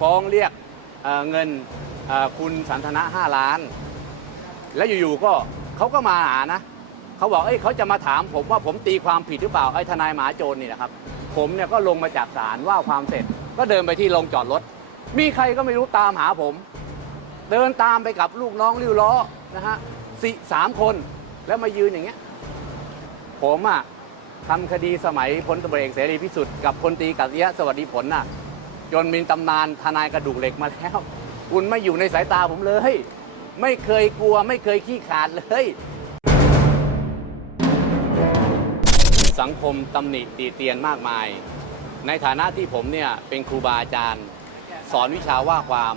ฟ้องเรียกเเงินคุณสันทนะ 5 ล้าน แล้วอยู่ๆก็เขาก็มาหานะเขาบอกเอ้ยเขาจะมาถามผมว่าผมตีความผิดหรือเปล่าไอ้ทนายหมาโจรนี่นะครับ ผมเนี่ยก็ลงมาจากศาลว่าความเสร็จ ก็เดินไปที่โรงจอดรถ มีใครก็ไม่รู้ตามหาผม เดินตามไปกับลูกน้องริ้วล้อนะฮะสีสามคนแล้วมายืนอย่างเงี้ย ผมอะทำคดีสมัยพลตำรวจเอกเสรีพิสุทธิ์กับพลตีกัตยะสวัสดิผลน่ะ จนมีตำนานทนายกระดูกเหล็กมาแล้ว คุณไม่อยู่ในสายตาผมเลย ไม่เคยกลัวไม่เคยขี้ขาดเลย สังคมตำหนิตีเตียนมากมาย ในฐานะที่ผมเนี่ยเป็นครูบาอาจารย์ สอนวิชาว่าความ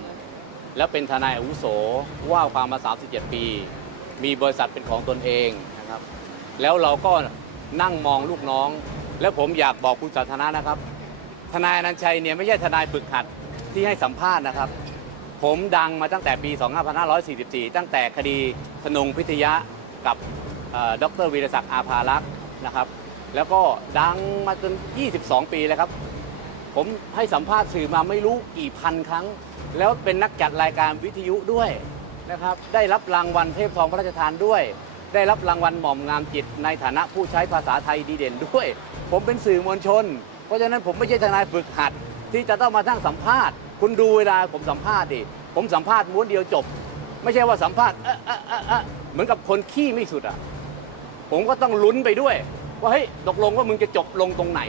แล้วเป็นทนายอาวุโสว่าความมา 37 ปี มีบริษัทเป็นของตนเองนะครับ แล้วเราก็นั่งมองลูกน้อง แล้วผมอยากบอกคุณสันทนานะครับ ทนายอนันต์ชัยเนี่ยไม่ใช่ทนายฝึกหัดที่ให้สัมภาษณ์นะครับ ผมดังมาตั้งแต่ปี 2544 ตั้งแต่คดีธนงพิทยะกับเอ่อดรวีรศักดิ์อาภารักษ์นะครับ แล้วก็ดังมาจน 22 ปีแล้วครับ ผมให้สัมภาษณ์สื่อมาไม่รู้กี่พันครั้ง แล้วเป็นนักจัดรายการวิทยุด้วยนะครับ ได้รับรางวัลเทพทองพระราชทานด้วย ได้รับรางวัลหม่อมงามจิตในฐานะผู้ใช้ภาษาไทยดีเด่นด้วย ผมเป็นสื่อมวลชน เพราะฉะนั้นผมไม่ใช่ทนายฝึกหัด ที่จะต้องมาทั้งสัมภาษณ์ คุณดูเวลาผมสัมภาษณ์ดิผมสัมภาษณ์ม้วนเดียวจบ ไม่ใช่ว่าสัมภาษณ์เอ๊ะเอ๊ะเอ๊ะเอ๊ะเหมือนกับคนขี้ไม่สุดอะผมก็ต้องลุ้นไปด้วย ว่าเฮ้ยตกลงว่ามึงจะจบลงตรงไหน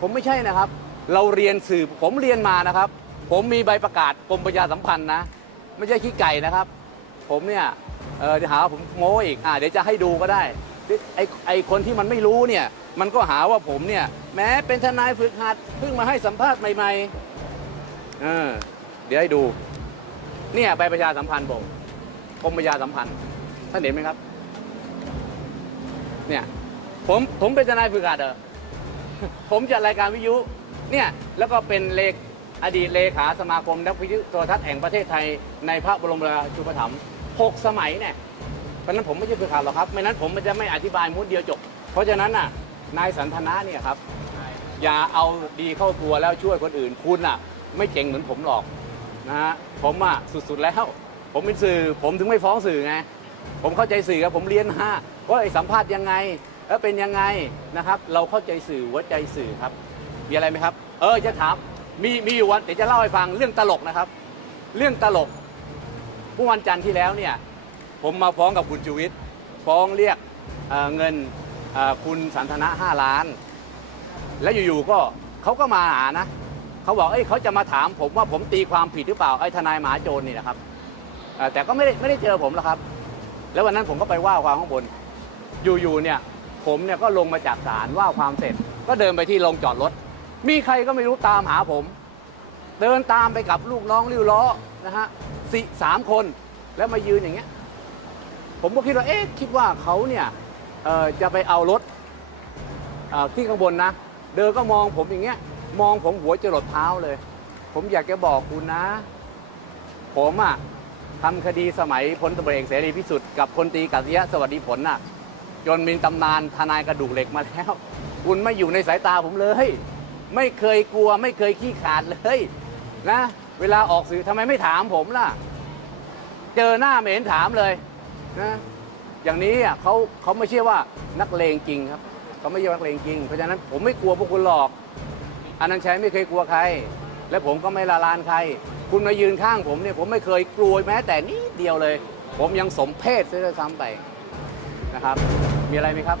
ผมไม่ใช่นะครับ เราเรียนสื่อผมเรียนมานะครับ ผมมีใบประกาศกรมประชาสัมพันธ์นะ ไม่ใช่ขี้ไก่นะครับ ผมเนี่ยเออเดี๋ยวหาว่าผมโม้อีกอ่าเดี๋ยวจะให้ดูก็ได้ ไอไอคนที่มันไม่รู้เนี่ยมันก็หาว่าผมเนี่ย แม้เป็นทนายฝึกหัดเพิ่งมาให้สัมภาษณ์ใหม่ๆเออเดี๋ยวให้ดู เนี่ยใบประชาสัมพันธ์ผมกรมประชาสัมพันธ์ท่านเห็นไหมครับ เนี่ยผมผมเป็นทนายฝึกหัดเหรอผมจัดรายการวิทยุเนี่ยแล้วก็เป็นเลขอดีตเลขาสมาคมนักวิทยุโทรทัศน์แห่งประเทศไทยในพระบรมราชูปถัมภ์หกสมัยเนี่ย เพราะนั้นผมไม่ใช่ฝึกหัดหรอกครับไม่นั้นผมมันจะไม่อธิบายมุดเดียวจบ เพราะฉะนั้นน่ะนายสันทนาเนี่ยครับอย่าเอาดีเข้าตัวแล้วช่วยคนอื่นคุณอะ ไม่เก่งเหมือนผมหรอกนะฮะผมอะสุดๆแล้ว ผมเป็นสื่อผมถึงไม่ฟ้องสื่อไงผมเข้าใจสื่อครับผมเรียนมาว่าไอ้สัมภาษณ์ยังไงแล้วเป็นยังไงนะครับ เราเข้าใจสื่อหัวใจสื่อครับ มีอะไรไหมครับ เออจะถามมีมีอยู่วันเดี๋ยวจะเล่าให้ฟังเรื่องตลกนะครับ เรื่องตลกเมื่อวันจันทร์ที่แล้วเนี่ย ผมมาฟ้องกับคุณชูวิทย์ฟ้องเรียกเเงินคุณสันทนะ 5 ล้าน แล้วอยู่ๆก็เขาก็มาหานะเขาบอกเอ้ยเขาจะมาถามผมว่าผมตีความผิดหรือเปล่าไอ้ทนายหมาโจรนี่นะครับแต่ก็ไม่ได้ไม่ได้เจอผมหรอกครับ แล้ววันนั้นผมก็ไปว่าความข้างบน อยู่ๆเนี่ยผมเนี่ยก็ลงมาจากศาลว่าความเสร็จ ก็เดินไปที่โรงจอดรถ มีใครก็ไม่รู้ตามหาผม เดินตามไปกับลูกน้องริ้วล้อนะฮะสี่สามคนแล้วมายืนอย่างเงี้ย ผมก็คิดว่าเอ๊ะคิดว่าเขาเนี่ยจะไปเอารถที่ข้างบนนะ เดินก็มองผมอย่างเงี้ยมองผมหัวจรดเท้าเลย ผมอยากจะบอกคุณนะ ผมอะทำคดีสมัยพลตำรวจเอกเสรีพิสุทธิ์กับพลตีกัตยะสวัสดิผลน่ะ จนมีตำนานทนายกระดูกเหล็กมาแล้ว คุณไม่อยู่ในสายตาผมเลย ไม่เคยกลัวไม่เคยขี้ขาดเลยนะ เวลาออกสื่อทำไมไม่ถามผมล่ะ เจอหน้าไม่เห็นถามเลย นะอย่างนี้อะเขาเขาไม่ใช่ว่านักเลงจริงครับเขาไม่ใช่นักเลงจริง เพราะฉะนั้นผมไม่กลัวพวกคุณหรอกอนันต์ชัยไม่เคยกลัวใคร และผมก็ไม่ละลานใคร คุณมายืนข้างผมเนี่ยผมไม่เคยกลัวแม้แต่นิดเดียวเลย ผมยังสมเพศซะด้วยซ้ำไปนะครับ มีอะไรไหมครับ